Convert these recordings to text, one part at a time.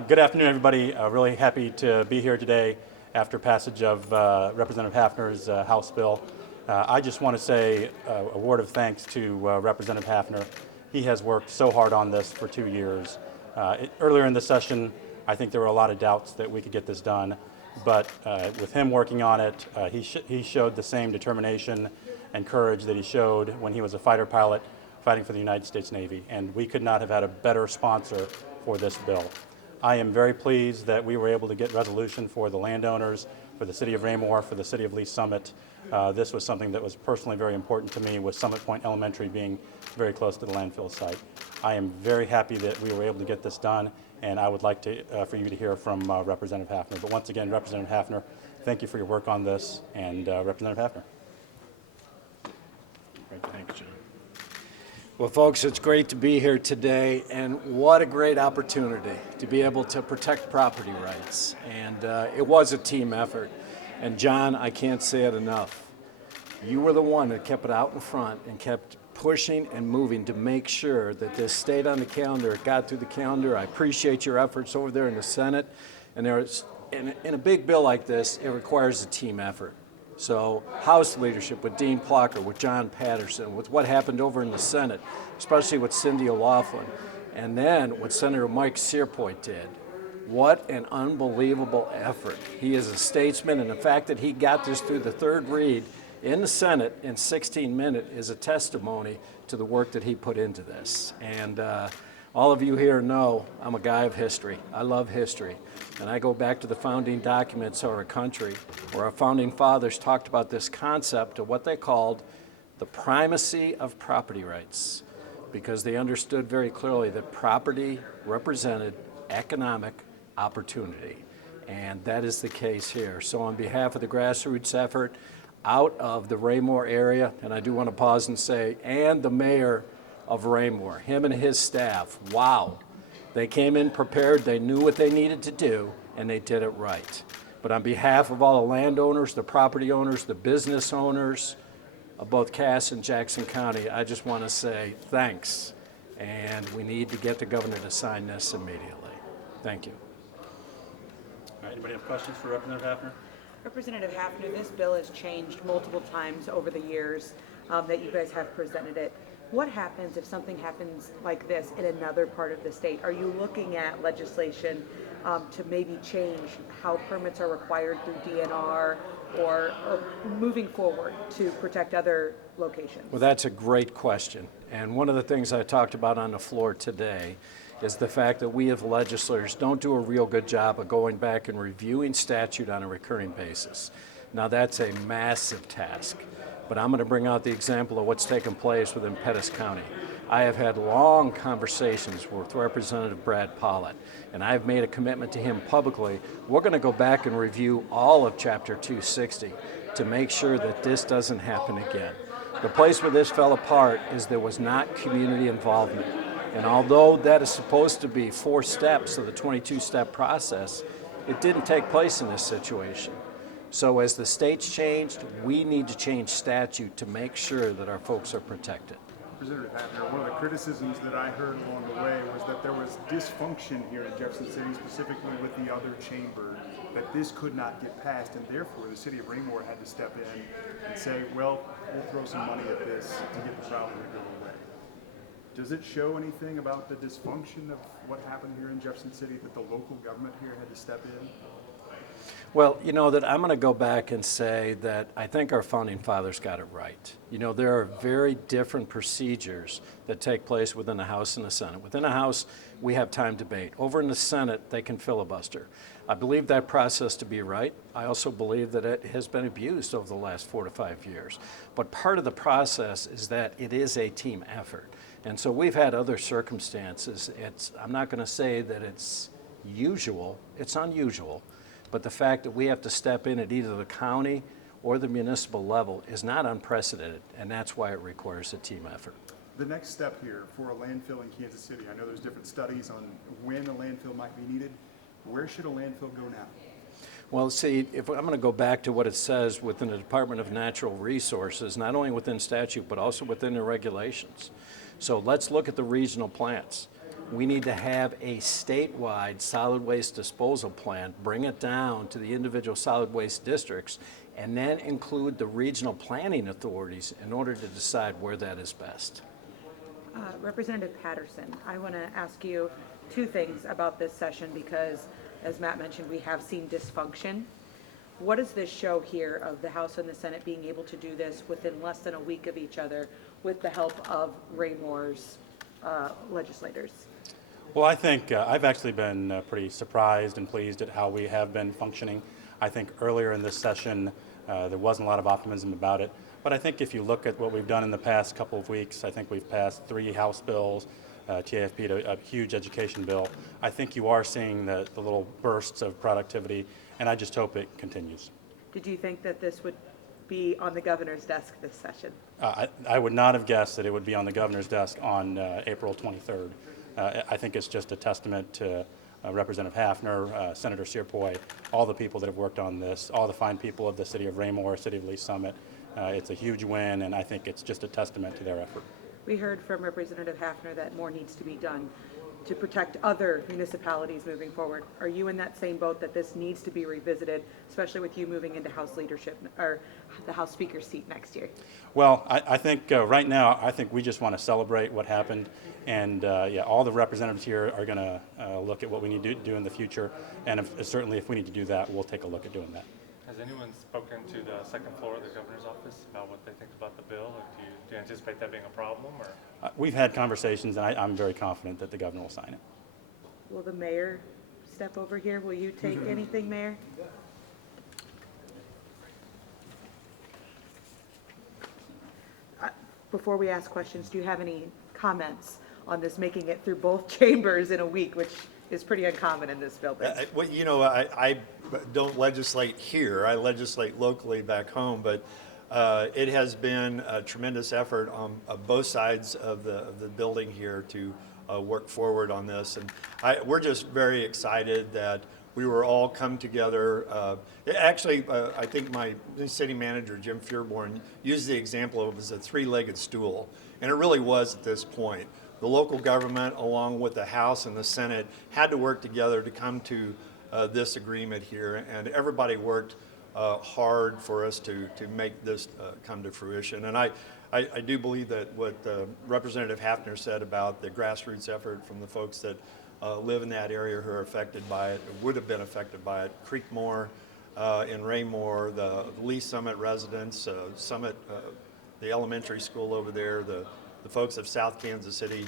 Good afternoon, everybody. Really happy to be here today after passage of Representative Haffner's House bill. I just want to say a word of thanks to Representative Haffner. He has worked so hard on this for 2 years. Earlier in the session, I think there were a lot of doubts that we could get this done, but with him working on it, he showed the same determination and courage that he showed when he was a fighter pilot fighting for the United States Navy, and we could not have had a better sponsor for this bill. I am very pleased that we were able to get resolution for the landowners, for the City of Raymore, for the City of Lee Summit. This was something that was personally very important to me, with Summit Point Elementary being very close to the landfill site. I am very happy that we were able to get this done, and I would like for you to hear from Representative Haffner. But once again, Representative Haffner, thank you for your work on this, and Representative Haffner. Great, thanks, John. Well, folks, it's great to be here today, and what a great opportunity to be able to protect property rights. And it was a team effort. And John, I can't say it enough. You were the one that kept it out in front and kept pushing and moving to make sure that this stayed on the calendar, it got through the calendar. I appreciate your efforts over there in the Senate. And in a big bill like this, it requires a team effort. So House leadership with Dean Plucker, with John Patterson, with what happened over in the Senate, especially with Cindy O'Laughlin, and then what Senator Mike Searpoint did. What an unbelievable effort. He is a statesman, and the fact that he got this through the third read in the Senate in 16 minutes is a testimony to the work that he put into this. And all of you here know I'm a guy of history. I love history. And I go back to the founding documents of our country, where our founding fathers talked about this concept of what they called the primacy of property rights, because they understood very clearly that property represented economic opportunity. And that is the case here. So on behalf of the grassroots effort out of the Raymore area, and I do want to pause and say, and the mayor of Raymore, him and his staff, wow. They came in prepared, they knew what they needed to do, and they did it right. But on behalf of all the landowners, the property owners, the business owners of both Cass and Jackson County, I just want to say thanks. And we need to get the governor to sign this immediately. Thank you. All right, anybody have questions for Representative Haffner? Representative Haffner, this bill has changed multiple times over the years that you guys have presented it. What happens if something happens like this in another part of the state? Are you looking at legislation to maybe change how permits are required through DNR or moving forward to protect other locations? Well, that's a great question. And one of the things I talked about on the floor today is the fact that we as legislators don't do a real good job of going back and reviewing statute on a recurring basis. Now, that's a massive task. But I'm going to bring out the example of what's taken place within Pettis County. I have had long conversations with Representative Brad Pollitt, and I've made a commitment to him publicly. We're going to go back and review all of Chapter 260 to make sure that this doesn't happen again. The place where this fell apart is there was not community involvement. And although that is supposed to be 4 steps of the 22-step process, it didn't take place in this situation. So as the state's changed, we need to change statute to make sure that our folks are protected. Representative Haffner, one of the criticisms that I heard along the way was that there was dysfunction here in Jefferson City, specifically with the other chamber, that this could not get passed, and therefore the city of Raymore had to step in and say, well, we'll throw some money at this to get the problem to go away. Does it show anything about the dysfunction of what happened here in Jefferson City that the local government here had to step in? Well, you know, that I'm going to go back and say that I think our founding fathers got it right. You know, there are very different procedures that take place within the House and the Senate. Within the House, we have time to debate. Over in the Senate, they can filibuster. I believe that process to be right. I also believe that it has been abused over the last 4 to 5 years. But part of the process is that it is a team effort. And so we've had other circumstances. I'm not going to say that it's usual, it's unusual. But the fact that we have to step in at either the county or the municipal level is not unprecedented, and that's why it requires a team effort. The next step here for a landfill in Kansas City, I know there's different studies on when a landfill might be needed. Where should a landfill go now? Well, see, if I'm going to go back to what it says within the Department of Natural Resources, not only within statute, but also within the regulations. So let's look at the regional plants. We need to have a statewide solid waste disposal plan, bring it down to the individual solid waste districts, and then include the regional planning authorities in order to decide where that is best. Representative Patterson, I want to ask you two things about this session because, as Matt mentioned, we have seen dysfunction. What does this show here of the House and the Senate being able to do this within less than a week of each other with the help of Raymore's legislators? Well, I think I've actually been pretty surprised and pleased at how we have been functioning. I think earlier in this session there wasn't a lot of optimism about it, but I think if you look at what we've done in the past couple of weeks, I think we've passed 3 House bills, TAFP, a huge education bill. I think you are seeing the little bursts of productivity, and I just hope it continues. Did you think that this would be on the governor's desk this session? I would not have guessed that it would be on the governor's desk on April 23rd. I think it's just a testament to Representative Haffner, Senator Searpoy, all the people that have worked on this, all the fine people of the city of Raymore, city of Lee Summit. It's a huge win, and I think it's just a testament to their effort. We heard from Representative Haffner that more needs to be done to protect other municipalities moving forward. Are you in that same boat that this needs to be revisited, especially with you moving into House leadership or the House Speaker's seat next year? Well, I think right now, I think we just want to celebrate what happened, and yeah, all the representatives here are going to look at what we need to do in the future, and certainly if we need to do that, we'll take a look at doing that. Has anyone spoken to the second floor of the governor's office about what they think about the bill? Or do you anticipate that being a problem? Or? We've had conversations, and I'm very confident that the governor will sign it. Will the mayor step over here? Will you take anything, Mayor? Before we ask questions, do you have any comments on this making it through both chambers in a week, which is pretty uncommon in this building? Well, you know, I don't legislate here. I legislate locally back home, but it has been a tremendous effort on both sides of the building here to work forward on this. And we're just very excited that we were all come together. Actually, I think my city manager, Jim Fearborn, used the example of it as a 3-legged stool. And it really was at this point. The local government, along with the House and the Senate, had to work together to come to this agreement here. And everybody worked hard for us to make this come to fruition. And I do believe that what Representative Haffner said about the grassroots effort from the folks that live in that area who are affected by it, would have been affected by it, Creekmore, in Raymore, the Lee Summit residents, Summit, the elementary school over there, the folks of South Kansas City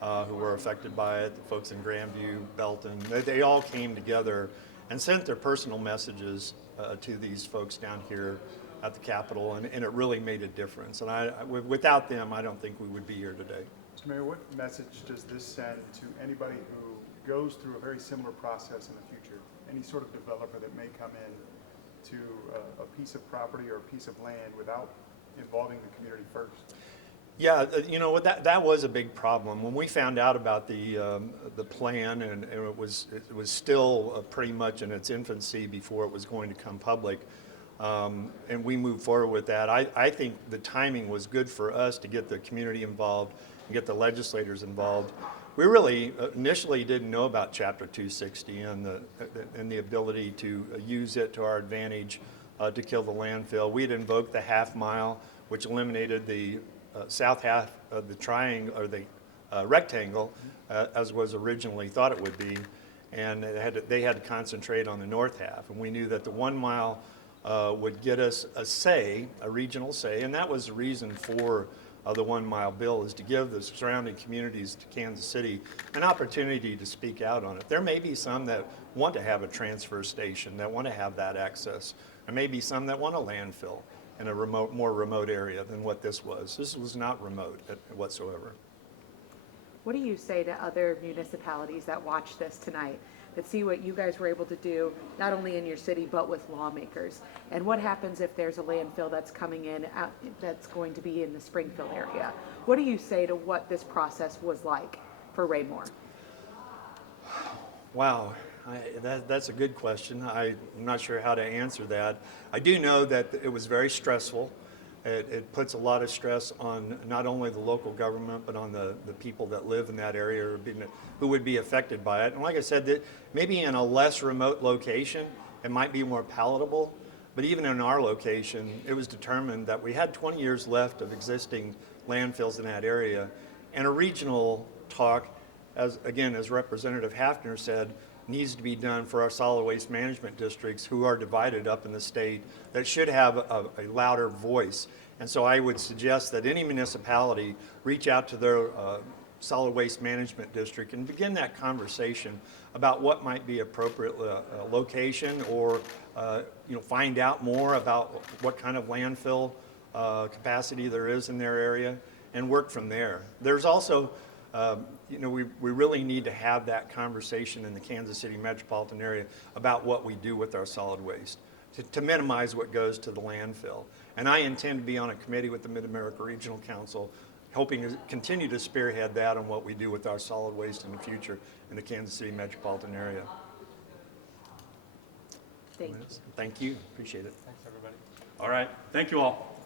who were affected by it, the folks in Grandview, Belton, they all came together and sent their personal messages to these folks down here at the Capitol, and it really made a difference. And without them, I don't think we would be here today. Mr. Mayor, what message does this send to anybody who goes through a very similar process in the future? Any sort of developer that may come in to a piece of property or a piece of land without involving the community first? Yeah, you know, that was a big problem. When we found out about the plan, and it was still pretty much in its infancy before it was going to come public, and we moved forward with that. I think the timing was good for us to get the community involved and get the legislators involved. We really initially didn't know about Chapter 260 and the ability to use it to our advantage to kill the landfill. We had invoked the half mile, which eliminated the south half of the triangle or the rectangle, as was originally thought it would be, and they had to concentrate on the north half. And we knew that the 1 mile would get us a regional say, and that was the reason for the 1 mile bill, is to give the surrounding communities to Kansas City an opportunity to speak out on it. There may be some that want to have a transfer station, that want to have that access. There may be some that want a landfill in a more remote area than what this was. This was not remote whatsoever. What do you say to other municipalities that watch this tonight, that see what you guys were able to do, not only in your city, but with lawmakers? And what happens if there's a landfill that's coming in, that's going to be in the Springfield area? What do you say to what this process was like for Raymore? Wow, that's a good question. I'm not sure how to answer that. I do know that it was very stressful. It puts a lot of stress on not only the local government, but on the people that live in that area who would be affected by it. And like I said, that maybe in a less remote location, it might be more palatable. But even in our location, it was determined that we had 20 years left of existing landfills in that area. And a regional talk, as Representative Haffner said, needs to be done for our solid waste management districts who are divided up in the state that should have a louder voice. And so I would suggest that any municipality reach out to their solid waste management district and begin that conversation about what might be appropriate location, or find out more about what kind of landfill capacity there is in their area and work from there. There's also we really need to have that conversation in the Kansas City metropolitan area about what we do with our solid waste to minimize what goes to the landfill. And I intend to be on a committee with the Mid-America Regional Council, hoping to continue to spearhead that on what we do with our solid waste in the future in the Kansas City metropolitan area. Thank you. Thank you. Appreciate it. Thanks, everybody. All right. Thank you all.